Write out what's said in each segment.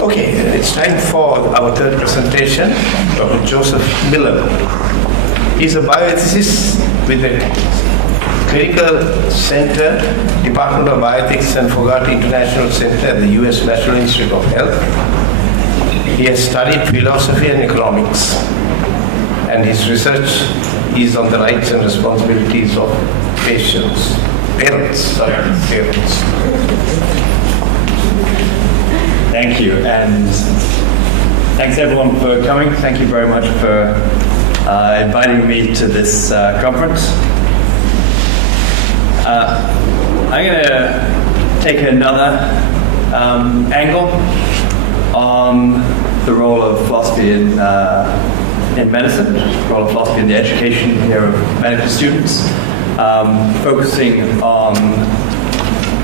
Okay, it's time for our third presentation, Dr. Joseph Millum. He's a bioethicist with the Clinical Center, Department of Bioethics and Fogarty International Center at the U.S. National Institute of Health. He has studied philosophy and economics, and his research is on the rights and responsibilities of parents. Thank you, and thanks everyone for coming. Thank you very much for inviting me to this conference. I'm going to take another angle on the role of philosophy in medicine, the role of philosophy in the education here of medical students, focusing on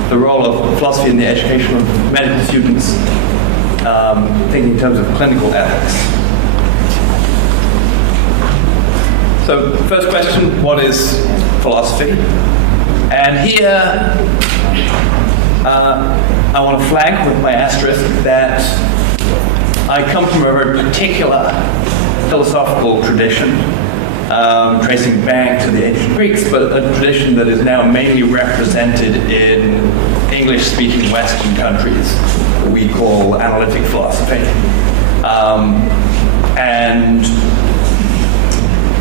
the role of philosophy in the education of medical students, thinking in terms of clinical ethics. So, first question, what is philosophy? And here, I want to flag with my asterisk that I come from a very particular philosophical tradition, tracing back to the ancient Greeks, but a tradition that is now mainly represented in English-speaking Western countries that we call analytic philosophy. And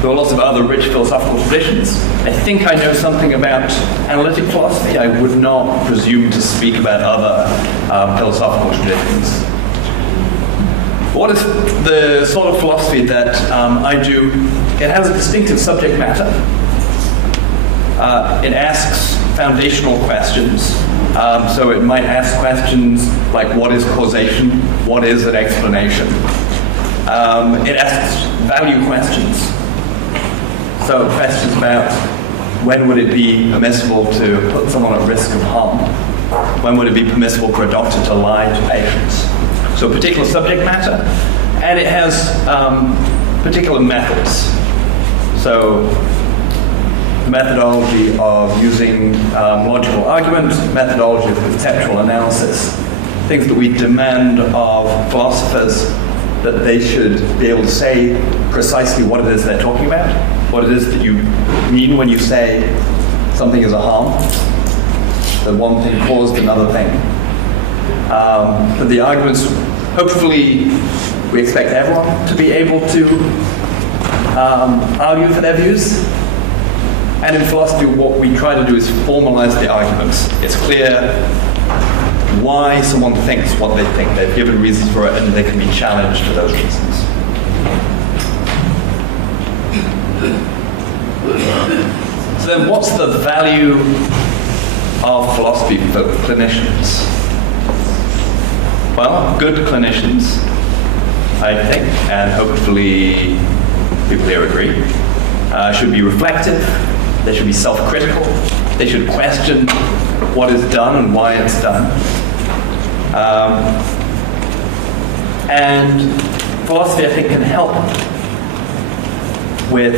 there are lots of other rich philosophical traditions. I think I know something about analytic philosophy. I would not presume to speak about other philosophical traditions. What is the sort of philosophy that I do? It has a distinctive subject matter. It asks foundational questions. So it might ask questions like, what is causation? What is an explanation? It asks value questions. So questions about when would it be permissible to put someone at risk of harm? When would it be permissible for a doctor to lie to patients? So particular subject matter, and it has particular methods. So the methodology of using logical argument, methodology of conceptual analysis, things that we demand of philosophers that they should be able to say precisely what it is they're talking about, what it is that you mean when you say something is a harm, that one thing caused another thing. But the arguments, hopefully, we expect everyone to be able to argue for their views. And in philosophy, what we try to do is formalize the arguments. It's clear why someone thinks what they think. They've given reasons for it, and they can be challenged for those reasons. So then what's the value of philosophy for clinicians? Well, good clinicians, I think, and hopefully people here agree, should be reflective, they should be self-critical, they should question what is done and why it's done. And philosophy, I think, can help with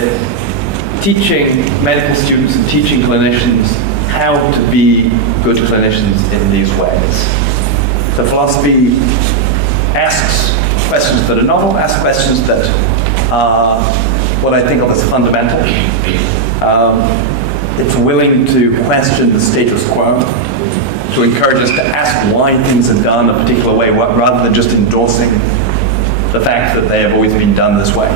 teaching medical students and teaching clinicians how to be good clinicians in these ways. So philosophy asks questions that are novel, asks questions that are what I think of as fundamental. It's willing to question the status quo, to encourage us to ask why things are done a particular way, rather than just endorsing the fact that they have always been done this way.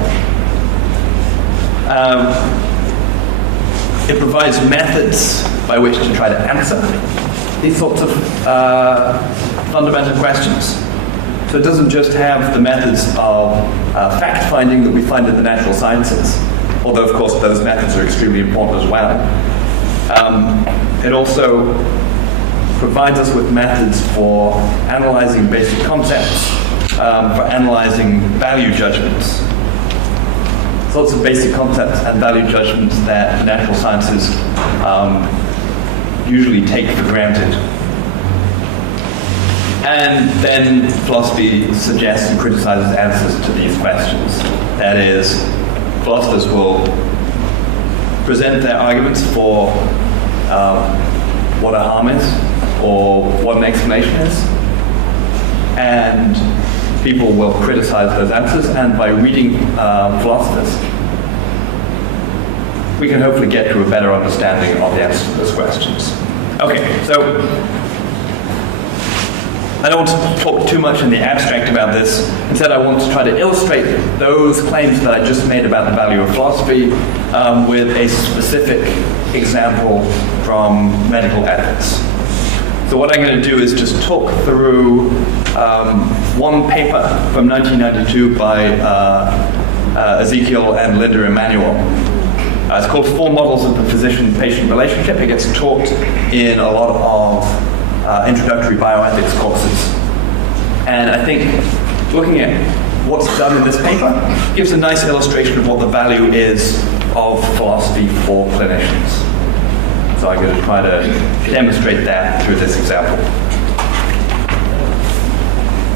It provides methods by which to try to answer these sorts of fundamental questions. So it doesn't just have the methods of fact-finding that we find in the natural sciences, although of course those methods are extremely important as well. It also provides us with methods for analyzing basic concepts, for analyzing value judgments. Sorts of basic concepts and value judgments that the natural sciences usually take for granted. And then philosophy suggests and criticizes answers to these questions. That is, philosophers will present their arguments for what a harm is, or what an explanation is, and people will criticize those answers, and by reading philosophers, we can hopefully get to a better understanding of the answers to those questions. Okay, so I don't want to talk too much in the abstract about this. Instead, I want to try to illustrate those claims that I just made about the value of philosophy with a specific example from medical ethics. So what I'm going to do is just talk through one paper from 1992 by Ezekiel and Linda Emanuel. It's called 4 Models of the Physician-Patient Relationship. It gets taught in a lot of introductory bioethics courses. And I think looking at what's done in this paper gives a nice illustration of what the value is of philosophy for clinicians. So I'm going to try to demonstrate that through this example.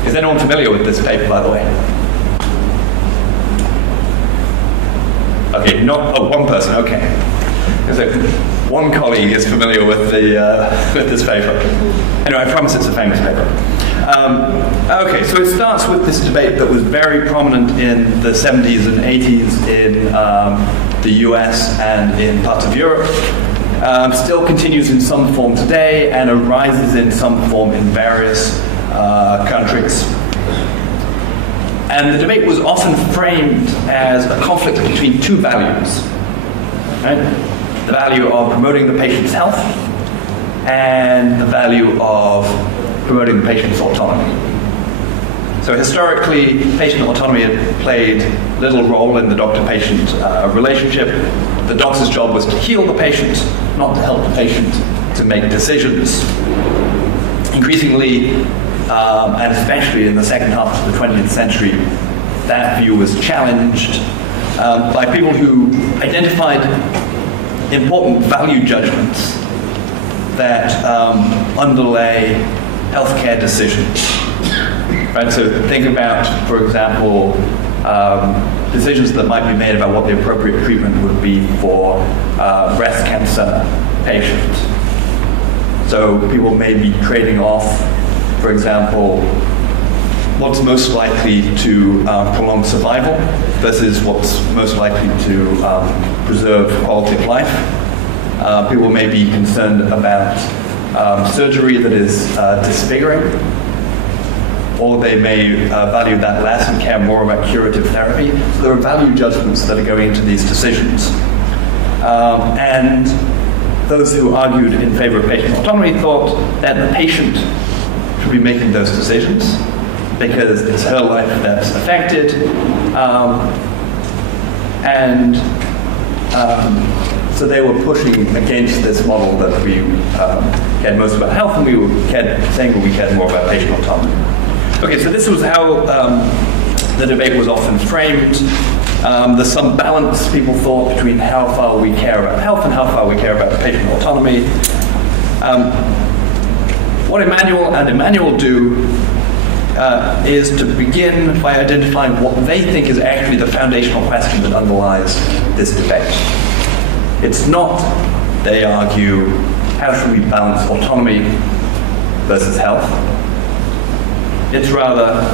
Is anyone familiar with this paper, by the way? Okay, one person, okay. So one colleague is familiar with this paper. Anyway, I promise it's a famous paper. Okay, so it starts with this debate that was very prominent in the 70s and 80s in the US and in parts of Europe. Still continues in some form today and arises in some form in various countries. And the debate was often framed as a conflict between 2 values. Right? The value of promoting the patient's health and the value of promoting the patient's autonomy. So historically, patient autonomy had played little role in the doctor-patient relationship. The doctor's job was to heal the patient, not to help the patient to make decisions. Increasingly, and especially in the second half of the 20th century, that view was challenged by people who identified important value judgments that underlay healthcare decisions. Right? So think about, for example, decisions that might be made about what the appropriate treatment would be for breast cancer patients. So people may be trading off, for example, what's most likely to prolong survival versus what's most likely to preserve quality of life. People may be concerned about surgery that is disfiguring, or they may value that less and care more about curative therapy. So there are value judgments that are going into these decisions. And those who argued in favor of patient autonomy thought that the patient should be making those decisions because it's her life that's affected. So they were pushing against this model that we cared most about health, and we were saying we cared more about patient autonomy. Okay, so this was how the debate was often framed. There's some balance, people thought, between how far we care about health and how far we care about patient autonomy. What Emanuel do is to begin by identifying what they think is actually the foundational question that underlies this debate. It's not, they argue, how should we balance autonomy versus health? It's rather,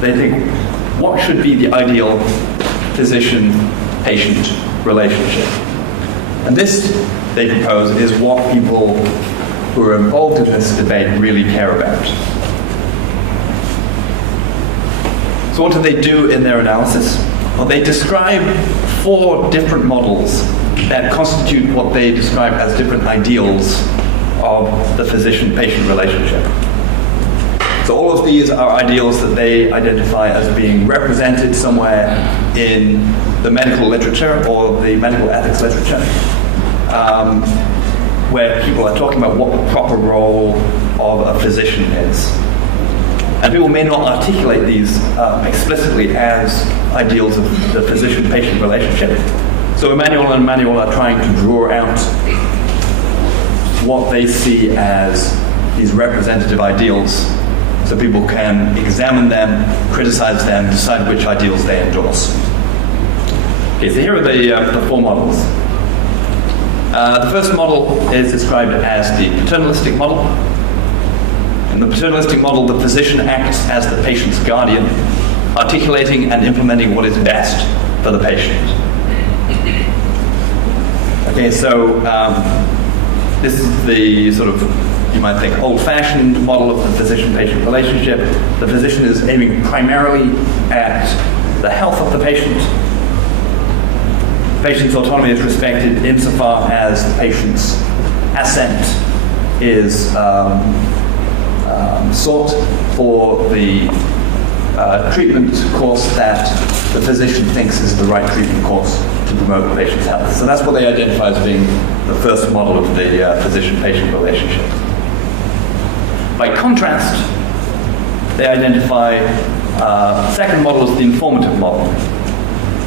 they think, what should be the ideal physician-patient relationship? And this, they propose, is what people who are involved in this debate really care about. So what do they do in their analysis? Well, they describe 4 different models that constitute what they describe as different ideals of the physician-patient relationship. So all of these are ideals that they identify as being represented somewhere in the medical literature or the medical ethics literature, where people are talking about what the proper role of a physician is. And people may not articulate these explicitly as ideals of the physician-patient relationship. So Emanuel and Emanuel are trying to draw out what they see as these representative ideals so people can examine them, criticize them, decide which ideals they endorse. Okay, so here are the 4 models. The first model is described as the paternalistic model. In the paternalistic model, the physician acts as the patient's guardian, articulating and implementing what is best for the patient. Okay, so this is the sort of, you might think, old-fashioned model of the physician-patient relationship. The physician is aiming primarily at the health of the patient. The patient's autonomy is respected insofar as the patient's assent is sought for the treatment course that the physician thinks is the right treatment course to promote the patient's health. So that's what they identify as being the first model of the physician-patient relationship. By contrast, they identify the second model as the informative model,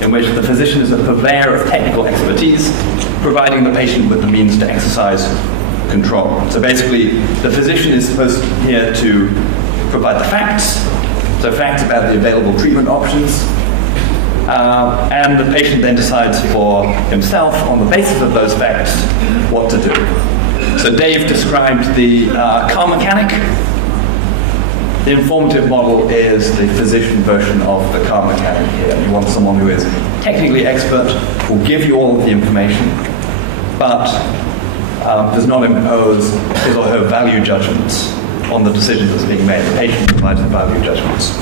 in which the physician is a purveyor of technical expertise, providing the patient with the means to exercise control. So basically, the physician is supposed here to provide the facts, so facts about the available treatment options, and the patient then decides for himself, on the basis of those facts, what to do. So Dave described the car mechanic. The informative model is the physician version of the car mechanic here. You want someone who is technically expert, will give you all of the information, but does not impose his or her value judgments on the decision that's being made. The patient provides the value judgments.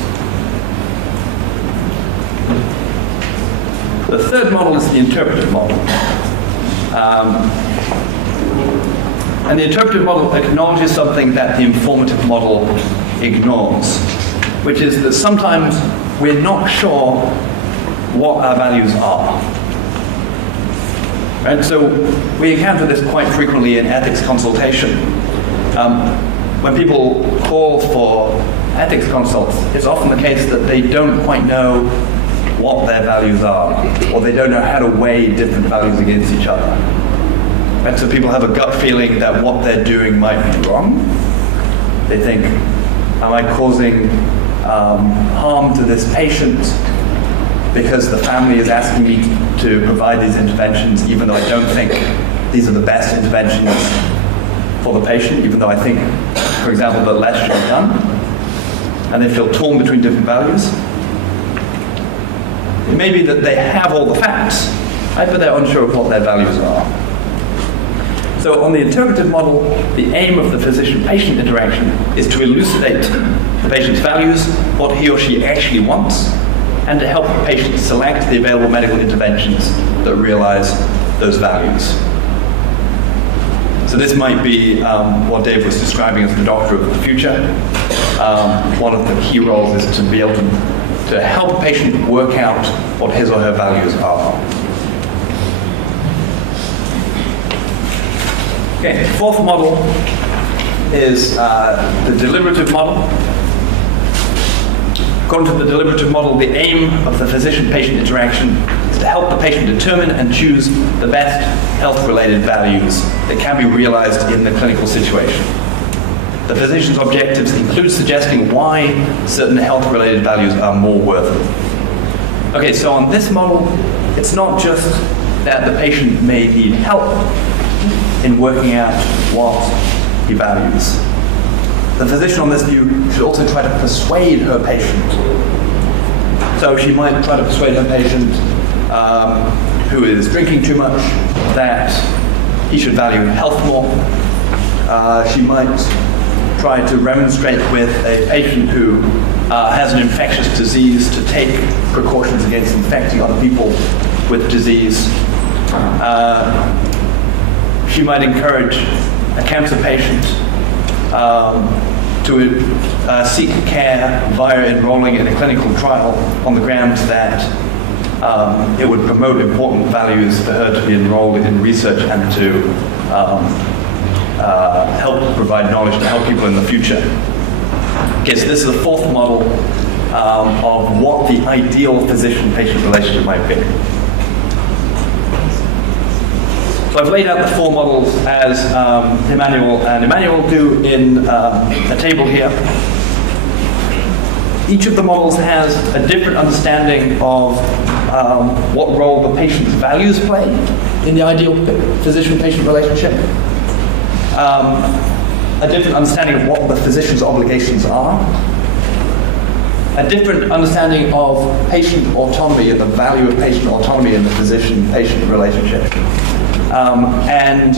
The third model is the interpretive model. And the interpretive model acknowledges something that the informative model ignores, which is that sometimes we're not sure what our values are. And so we encounter this quite frequently in ethics consultation. When people call for ethics consults, it's often the case that they don't quite know what their values are, or they don't know how to weigh different values against each other. And so people have a gut feeling that what they're doing might be wrong. They think, am I causing harm to this patient because the family is asking me to provide these interventions, even though I don't think these are the best interventions for the patient, even though I think, for example, that less should be done? And they feel torn between different values. It may be that they have all the facts, right, but they're unsure of what their values are. So on the interpretive model, the aim of the physician-patient interaction is to elucidate the patient's values, what he or she actually wants, and to help the patient select the available medical interventions that realize those values. So this might be what Dave was describing as the doctor of the future. One of the key roles is to be able to help a patient work out what his or her values are. Okay, the fourth model is the deliberative model. According to the deliberative model, the aim of the physician-patient interaction is to help the patient determine and choose the best health-related values that can be realized in the clinical situation. The physician's objectives include suggesting why certain health-related values are more worthy. Okay, so on this model, it's not just that the patient may need help in working out what he values. The physician on this view should also try to persuade her patient. So she might try to persuade her patient who is drinking too much that he should value health more. She might try to remonstrate with a patient who has an infectious disease to take precautions against infecting other people with disease. She might encourage a cancer patient to seek care via enrolling in a clinical trial on the grounds that it would promote important values for her to be enrolled in research and to help provide knowledge to help people in the future. Okay, so this is the fourth model of what the ideal physician-patient relationship might be. So I've laid out the four models as Emmanuel and Emmanuel do in a table here. Each of the models has a different understanding of what role the patient's values play in the ideal physician-patient relationship. a different understanding of what the physician's obligations are, a different understanding of patient autonomy and the value of patient autonomy in the physician-patient relationship, and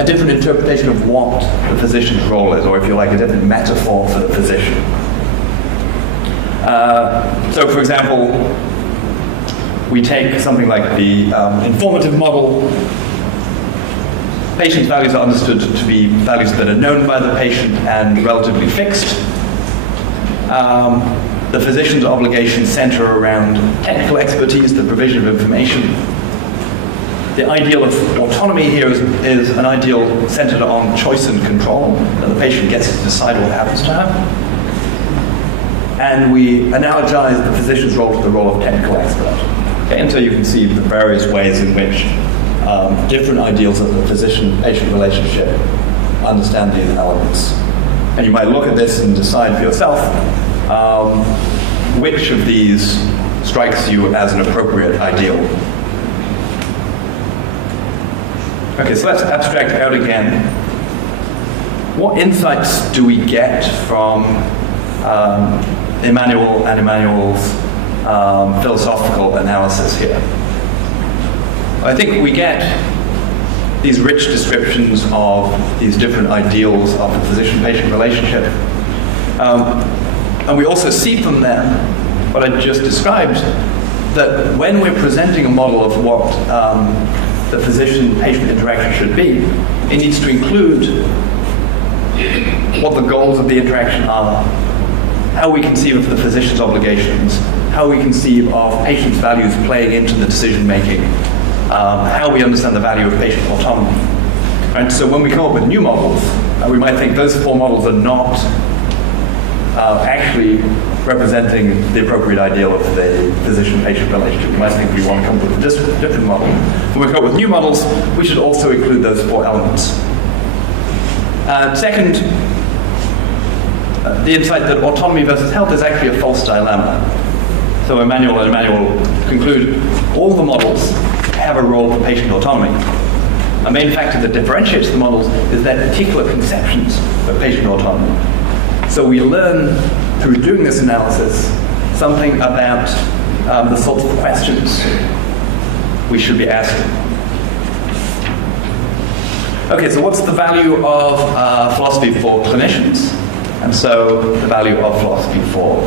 a different interpretation of what the physician's role is, or if you like, a different metaphor for the physician. So, for example, we take something like the informative model. Patient values are understood to be values that are known by the patient and relatively fixed. The physician's obligations center around technical expertise, the provision of information. The ideal of autonomy here is an ideal centered on choice and control, that the patient gets to decide what happens to her. And we analogize the physician's role to the role of technical expert. Okay, and so you can see the various ways in which different ideals of the physician-patient relationship understand these elements. And you might look at this and decide for yourself which of these strikes you as an appropriate ideal. Okay, so let's abstract out again. What insights do we get from Emmanuel and Emmanuel's philosophical analysis here? I think we get these rich descriptions of these different ideals of the physician-patient relationship. And we also see from them, what I just described, that when we're presenting a model of what the physician-patient interaction should be, it needs to include what the goals of the interaction are, how we conceive of the physician's obligations, how we conceive of patient's values playing into the decision-making, how we understand the value of patient autonomy. And so when we come up with new models, we might think those four models are not actually representing the appropriate ideal of the physician-patient relationship. We might think we want to come up with a different model. When we come up with new models, we should also include those four elements. Second, the insight that autonomy versus health is actually a false dilemma. So Emmanuel and Emmanuel conclude all the models have a role for patient autonomy. A main factor that differentiates the models is their particular conceptions of patient autonomy. So we learn through doing this analysis something about the sorts of questions we should be asking. Okay, so what's the value of philosophy for clinicians? And so the value of philosophy for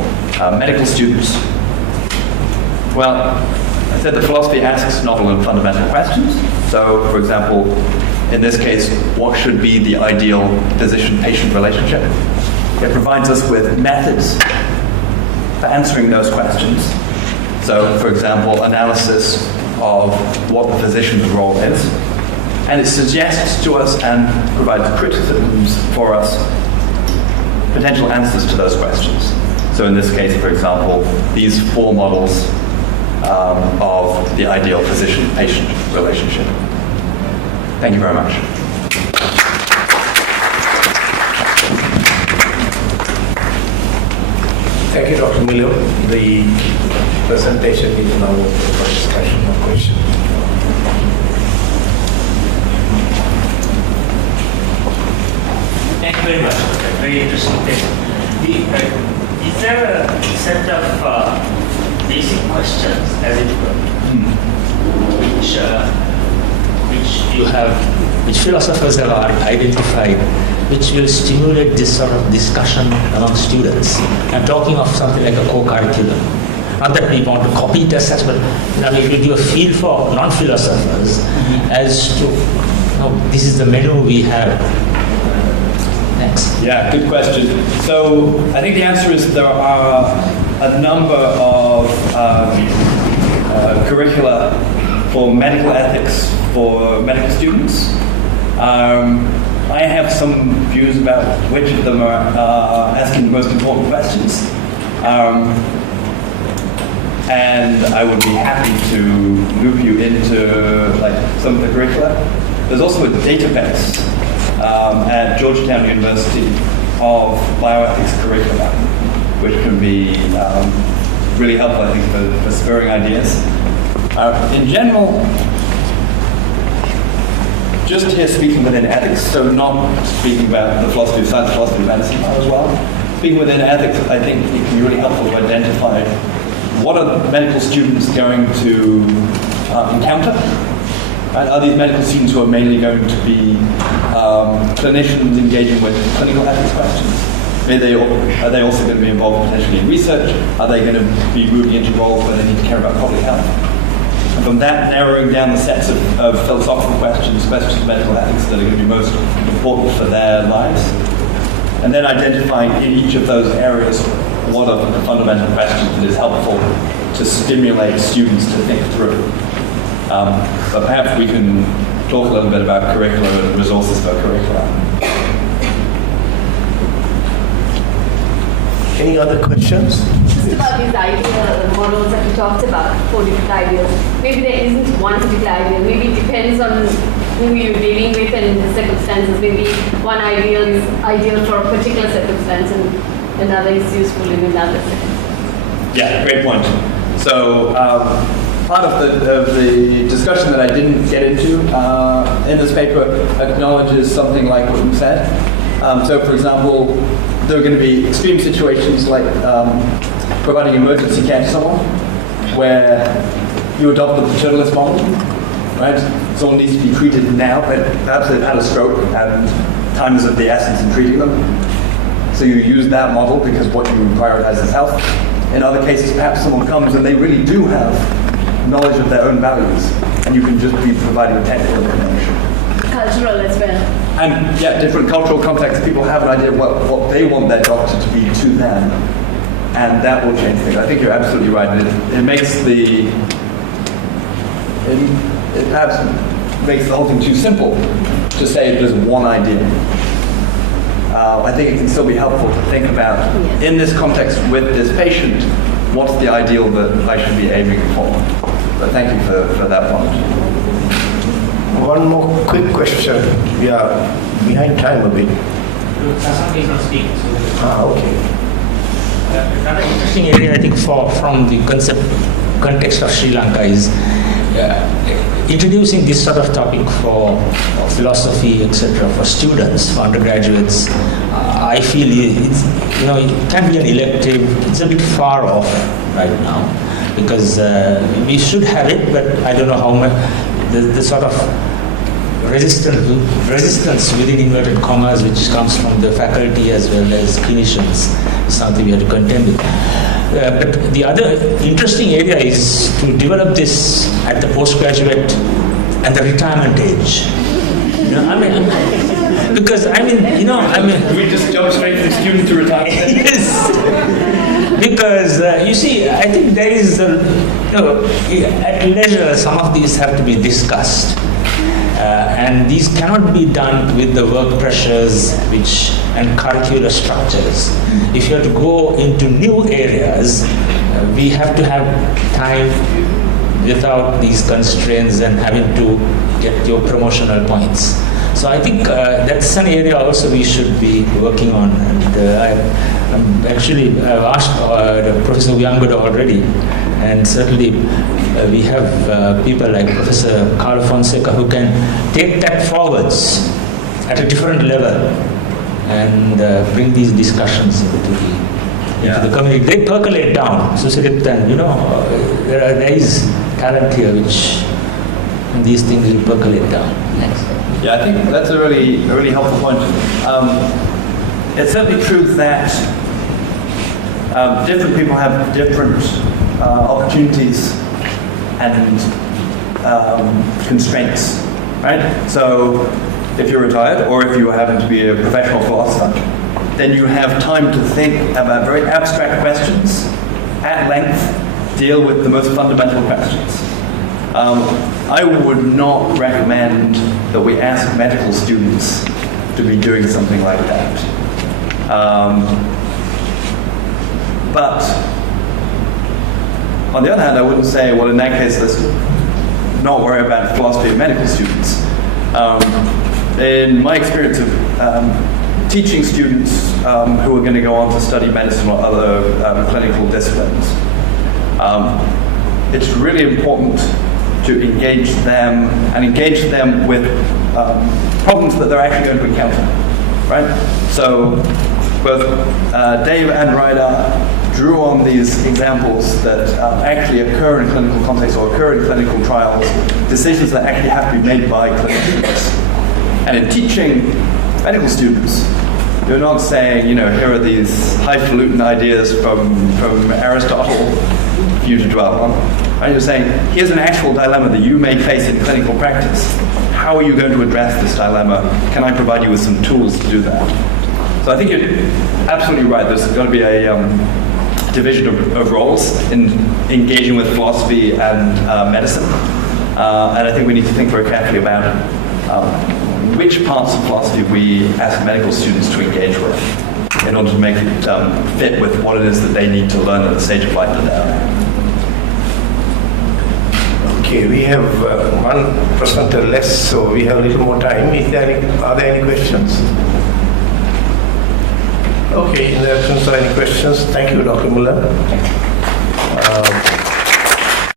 medical students? Well, I said that philosophy asks novel and fundamental questions. So, for example, in this case, what should be the ideal physician-patient relationship? It provides us with methods for answering those questions. So, for example, analysis of what the physician's role is. And it suggests to us and provides criticisms for us potential answers to those questions. So in this case, for example, these four models of the ideal physician-patient relationship. Thank you very much. Thank you, Dr. Millum. The presentation is now open for discussion or question. Thank you very much. Very interesting. Is there a set of basic questions, as it were, which philosophers have identified, which will stimulate this sort of discussion among students? I'm talking of something like a co-curriculum. Not that we want to copy it as such, but it will give a feel for non-philosophers as to, this is the menu we have. Thanks. Yeah, good question. So I think the answer is there are a number of curricula for medical ethics for medical students. I have some views about which of them are asking the most important questions. And I would be happy to move you into some of the curricula. There's also a database at Georgetown University of bioethics curricula, which can be really helpful, I think, for spurring ideas. In general, just here speaking within ethics, so not speaking about the philosophy of science, philosophy of medicine as well. Speaking within ethics, I think it can be really helpful to identify what are medical students going to encounter. Right? Are these medical students who are mainly going to be clinicians engaging with clinical ethics questions? Are they also going to be involved potentially in research? Are they going to be moving into roles where they need to care about public health? And from that, narrowing down the sets of philosophical questions, questions of medical ethics that are going to be most important for their lives. And then identifying in each of those areas what are the fundamental questions that is helpful to stimulate students to think through. But perhaps we can talk a little bit about curricula and resources for curricula. Any other questions? Just about these ideal models that we talked about, 4 different ideas. Maybe there isn't one particular idea. Maybe it depends on who you're dealing with and the circumstances. Maybe one ideal is ideal for a particular circumstance and another is useful in another circumstance. Yeah, great point. So part of the discussion that I didn't get into in this paper acknowledges something like what you said. So for example, there are going to be extreme situations like providing emergency care to someone where you adopt the paternalist model, right? Someone needs to be treated now, but perhaps they've had a stroke and time is of the essence in treating them. So you use that model because what you prioritize is health. In other cases, perhaps someone comes and they really do have knowledge of their own values, and you can just be providing technical information. Cultural as well. And yeah, different cultural contexts, people have an idea of what they want their doctor to be to them, and that will change things. I think you're absolutely right. It makes it perhaps makes the whole thing too simple to say there's one idea. I think it can still be helpful to think about, in this context with this patient, what's the ideal that I should be aiming for? But thank you for that point. One more quick question. We are behind time a bit. Somebody can speak. Okay. Another interesting area, I think, from the context of Sri Lanka is introducing this sort of topic for philosophy, etc., for students, for undergraduates. I feel it can be an elective. It's a bit far off right now because we should have it, but I don't know how much. The sort of resistance within inverted commas, which comes from the faculty as well as clinicians, is something we have to contend with. But the other interesting area is to develop this at the postgraduate and the retirement age. We just jump straight from student to retirement. Yes. Because you see, I think there is, at leisure, some of these have to be discussed. And these cannot be done with the work pressures and curricular structures. If you have to go into new areas, we have to have time without these constraints and having to get your promotional points. So I think that's an area also we should be working on. And I've asked Professor Uyangboda already, and certainly we have people like Professor Carl Fonseca who can take that forwards at a different level and bring these discussions into the community. They percolate down. So there is talent here which these things will percolate down. Next. Yeah, I think that's a really helpful point. It's certainly true that different people have different opportunities and constraints, right? So if you're retired or if you happen to be a professional philosopher, then you have time to think about very abstract questions at length, deal with the most fundamental questions. I would not recommend that we ask medical students to be doing something like that. But on the other hand, I wouldn't say, well, in that case, let's not worry about philosophy of medical students. In my experience of teaching students who are going to go on to study medicine or other clinical disciplines, it's really important to engage them and engage them with problems that they're actually going to encounter, right? So both Dave and Ryder drew on these examples that actually occur in clinical contexts or occur in clinical trials, decisions that actually have to be made by clinicians. And in teaching medical students, you're not saying, you know, here are these highfalutin ideas from Aristotle for you to dwell on. And you're saying, here's an actual dilemma that you may face in clinical practice. How are you going to address this dilemma? Can I provide you with some tools to do that? So I think you're absolutely right. There's got to be a division of roles in engaging with philosophy and medicine. And I think we need to think very carefully about which parts of philosophy we ask medical students to engage with in order to make it fit with what it is that they need to learn at the stage of life that they're at. Okay, we have one presenter less, so we have a little more time. Are there any questions? Okay, in the absence of any questions, thank you, Dr. Millum.